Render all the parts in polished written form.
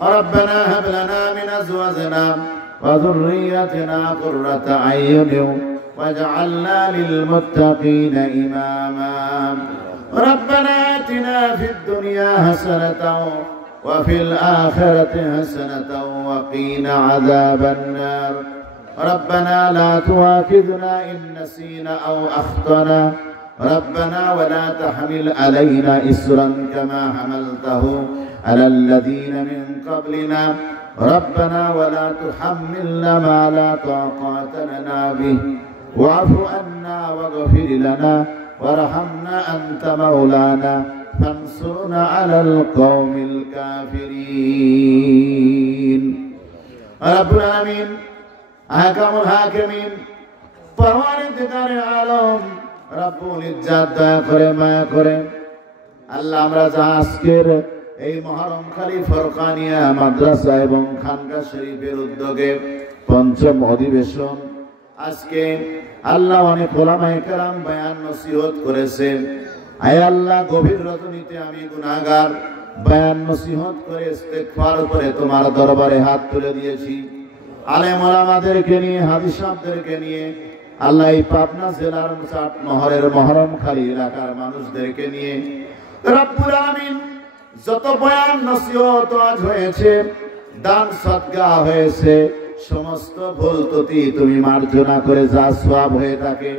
ربنا هب لنا من أزواجنا وذريتنا قرة أعين واجعلنا للمتقين إماما ربنا آتنا في الدنيا حسنة وفي الآخرة حسنة وقنا عذاب النار ربنا لا تؤاخذنا إن نسينا أو أخطأنا ربنا ولا تحمل علينا إصرا كما حملته على الذين من قبلنا ربنا ولا تحملنا ما لا طاقة لنا به واعف عنا واغفر لنا وارحمنا أنت مولانا فانصرنا على القوم الكافرين رب العالمين أحكم الحاكمين পরওয়ারদিগারে আলম রব্বুল ইজ্জত দয়া করে মায়া করে আল্লাহ আমরা আজকের এই মহরমখালী ফরকানিয়া মাদ্রাসা এবং খানকা শরীফের উদ্যোগে পঞ্চম অধিবেশন আজকে আল্লাহ অনেক ওলামায়ে কেরাম বয়ান নসিহত করেছেন। আয় আল্লাহ গভীর রজনীতে আমি গুনাহগার বয়ান নসিহত করে ইস্তেগফার করে তোমার দরবারে হাত তুলে দিয়েছি। আলেম ওলামাদেরকে নিয়ে হাদিস সাহেবদেরকে নিয়ে আল্লাহ এই পাবনা জেলার চাট নহরের মহরমখালী এলাকার মানুষদেরকে নিয়ে রব্বুল আলামিন যত বয়ান নসিহত আজ হয়েছে দান সদকা হয়েছে সমস্ত ভুল ত্রুটি তুমি মার্জনা করে যা সওয়াব হয়ে থাকে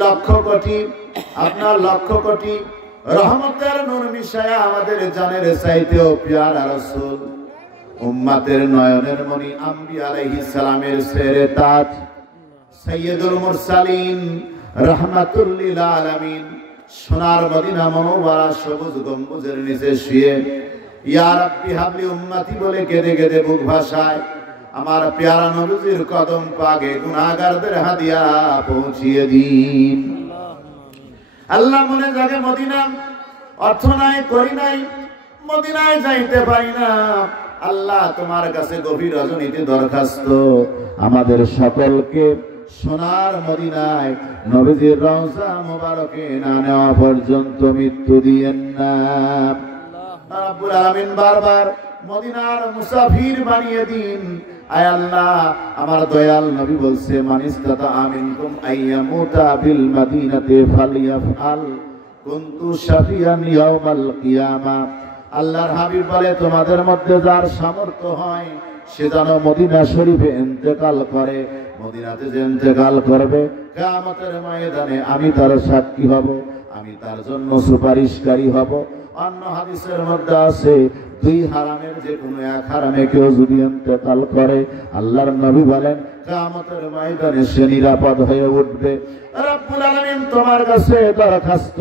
লক্ষ কোটি আপনার লক্ষ কোটি রহমতের নূর মিশায়া আমাদের জানের চাইতেও প্যারা রাসূল উম্মতের নয়নের মনি আম্বিয়া আলাইহিস সালামের শেরে তাজ সাইয়্যিদুল মুরসালিন রাহমাতুল লিল আলামিন সোনার মদিনা মুনাওয়ারা সবুজ গম্বুজের নিচে শুয়ে ইয়া রাব্বি হাবলি উম্মতি বলে কেঁদে কেঁদে বুক ভাসায় আমার প্যারা নবীর কদম পাগে গুনাহগারদের হাদিয়া পৌঁছিয়ে দিন। আল্লাহ মনে জাগে মদিনা অর্থ নাই করি নাই মদিনায় যাইতে পারি না আল্লাহ তোমার কাছে গভীর রজনীতে দরখাস্ত আমাদের সকলকে সোনার মদিনায় নবীজির রওজা মোবারকে না নেওয়া পর্যন্ত মৃত্যু দিয়েন না। রব্বুল আলামিন বারবার মদিনার মুসাফির বানিয়ে দিন। আয় আল্লাহ আমার দয়াল নবী বলছে মানিস্তাতা আমিনকুম আইয়ামুতা বিল মাদিনাতি ফালিয়াফআল কুনতু শাফিয়ান ইয়াউমাল কিয়ামা। আল্লাহর হাবিব বলে তোমাদের মধ্যে যার সামর্থ্য হয় সে যেন মদিনা শরীফে ইন্তেকাল করে। মদিনাতে যে ইন্তেকাল করবে কিয়ামতের ময়দানে আমি তার সাক্ষী হব, আমি তার জন্য সুপারিশকারী হব। অন্য হাদিসের মধ্যে আছে দুই হারামের যে কোনো এক হারামে কেউ যদি ইন্তেকাল করে আল্লাহর নবী বলেন কিয়ামতের ময়দানে সে নিরাপদ হয়ে উঠবে। রব্বুল আলামিন তোমার কাছে দরখাস্ত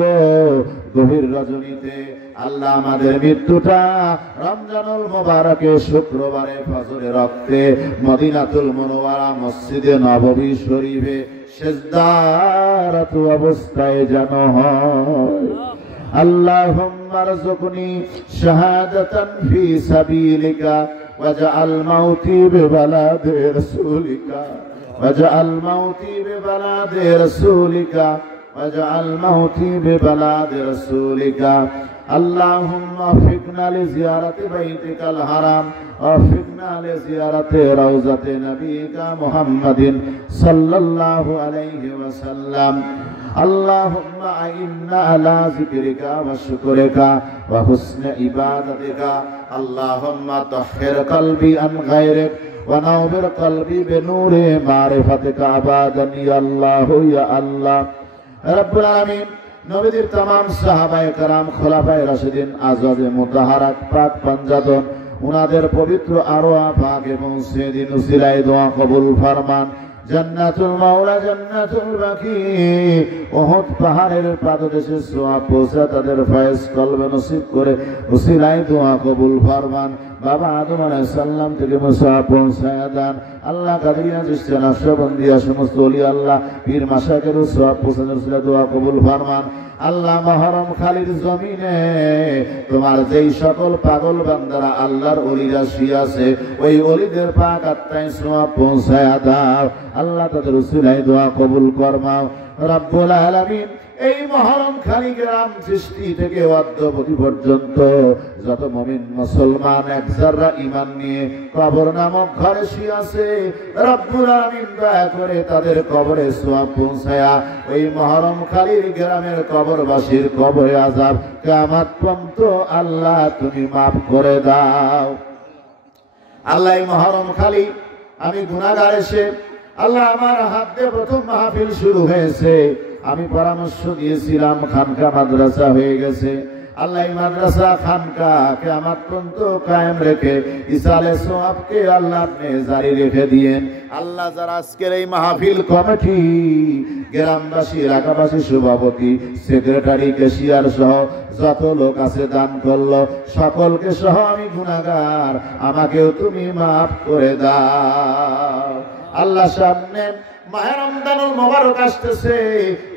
গভীর রজনীতে আল্লাহ আমাদের মৃত্যুটা রমজানুল মুবারকে শুক্রবারে ফজরের রক্তে মদিনাতুল মুনাওয়ারা মসজিদে নববী শরীফে সিজদারত অবস্থায় যেন হয়। আল্লাহুম্মা রযুকনি শাহাদাতান ফি সাবিলিকা ওয়াজআল মাউতি বিবালাদি রাসূলিকা ওয়াজআল মাউতি বিবালাদি রাসূলিকা ওয়াজআল মাউতি বিবালাদি রাসূলিকা। اللهم وفقنا لزيارة بيتك الحرام ووفقنا لزيارة روضة نبيك محمد صلى الله عليه وسلم. اللهم أعنا على ذكرك وشكرك وحسن عبادتك. اللهم طهر قلبي عن غيرك ونور قلبي بنور معرفتك أبدا يا الله يا الله رب العالمين। নবীদের तमाम সাহাবায়ে কেরাম খোলাফায়ে রাশিদিন আজওয়াজে মুতাহারাত পাক পাঞ্জাতন উনাদের পবিত্র আরওয়াহ পাকে পৌঁছে দিন উসিলায় দোয়া কবুল ফরমান। জান্নাতুল মাওলা জান্নাতুল বাকি উহুদ পাহাড়ের পাদদেশে সওয়াব পৌঁছা তাদের ফয়েজ কলবে নসিব করে উসিলায় দোয়া কবুল ফরমান। বাবা আদম আলাইহিস সালাম থেকে মুসা পৌঁছায়া দেন। আল্লাহ কাদিরিয়া চিশতিয়া নকশবন্দিয়া সমস্ত ওলি আল্লাহ পীর মাশায়েখের সওয়াব পৌঁছানোর দোয়া কবুল ফরমান। আল্লাহ মহরমখালীর জমিনে তোমার যেই সকল পাগল বান্দারা আল্লাহর ওলিরা শুয়ে আছে ওই ওলিদের পাক আত্মায় সওয়াব পৌঁছায়া দাও। আল্লাহ তাদের উসিলায় দোয়া কবুল ফরমাও। রব্বুল আলামিন এই মহরম খালি গ্রাম সৃষ্টি থেকে অদ্যাবধি পর্যন্ত যত মুমিন মুসলমান এক যারা ঈমান নিয়ে কবর নামক ঘরে শুয়ে আছে, রব্বুল আলামিন দয়া করে তাদের কবরে সওয়াব পৌঁছায়া ওই মহরম খালির গ্রামের কবরবাসীর কবরে আযাব কিয়ামত পর্যন্ত আল্লাহ তুমি মাফ করে দাও। আল্লাহ মহরম খালি আমি গুনাহগার এসে আল্লাহ আমার হাত দিয়ে প্রথম মাহফিল শুরু হয়েছে, আমি পরামর্শ দিয়েছিলাম খানকা মাদ্রাসা হয়ে গেছে। আল্লাহ মাদ্রাসা খানকা কিয়ামত পর্যন্ত কায়েম রেখে ইসালে সওয়াবকে আল্লাহ আপনি জারি রেখে দিয়েন। আল্লাহ যারা আজকের এই মাহফিল কমিটি গ্রামবাসী এলাকাবাসী সভাপতি সেক্রেটারি ক্যাশিয়ার সহ যত লোক আছে দান করলো সকলকে সহ আমি গুনাহগার, আমাকেও তুমি মাফ করে দাও। আল্লাহ সামনে মাহে রমজানুল মুবারক আসতেছে,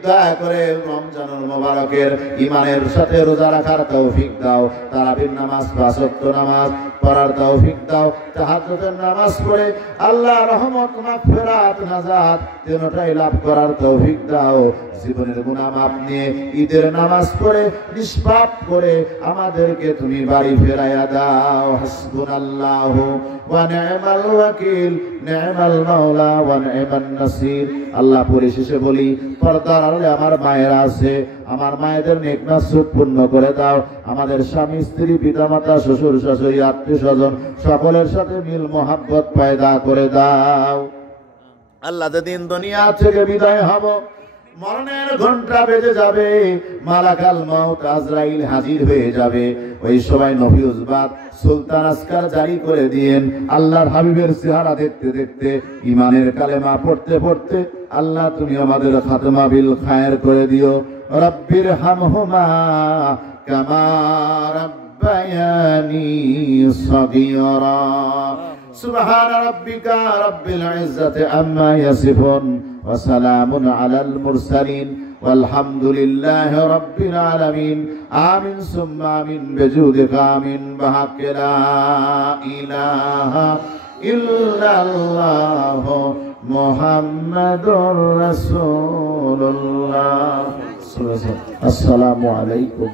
দয়া করে রমজানুল মুবারকের ঈমানের সাথে রোজা রাখার তৌফিক দাও, তারাবির নামাজ পাঁচ ওয়াক্ত নামাজ পড়ার তৌফিক দাও, তাহাজ্জুদের নামাজ পড়ে আল্লাহ রহমত মাগফিরাত নাজাত তিনটাই লাভ করার তৌফিক দাও। জীবনের গুনাহ মাপ নিয়ে ঈদের নামাজ পড়ে নিষ্পাপ করে আমাদেরকে তুমি বাড়ি ফেরাইয়া দাও। হাসবুনাল্লাহু ওয়া নি'মাল ওয়াকিল, নি'মাল মাওলা ওয়া নি'মান নাসির। আল্লাহ পরিশেষে বলি, পর্দার আড়ালে আমার মায়েরা আছে, আমার মায়েদের নেক মাকসুদ পূর্ণ করে দাও। আমাদের স্বামী স্ত্রী পিতামাতা শ্বশুর শাশুড়ি আত্মীয় স্বজন সকলের সাথে মিল মোহাব্বত পয়দা করে দাও। আল্লাহ যেদিন দুনিয়া থেকে বিদায় হব, মরণের ঘন্টা বেজে যাবে, মালাকাল মাউত আজরাইল হাজির হয়ে যাবে, ওই সময় নফিউজবাদ সুলতান আসকার জারি করে দিয়েন। আল্লাহর হাবিবের চেহারা দেখতে দেখতে ঈমানের কালেমা পড়তে পড়তে আল্লাহ তুমি আমাদের খাতমা বিল খায়ের করে দিও। রব্বির হামহুমা কামা রাব্বায়ানি সগীরা। সুবহান রাব্বিকা রাব্বিল ইজ্জাতি আম্মা ইয়াসিফুন ওয়া সালামুন আলাল মুরসালিন والحمد لله رب العالمين آمين ثم آمين بجودك آمين بحق لا إله إلا الله محمد رسول الله. السلام عليكم.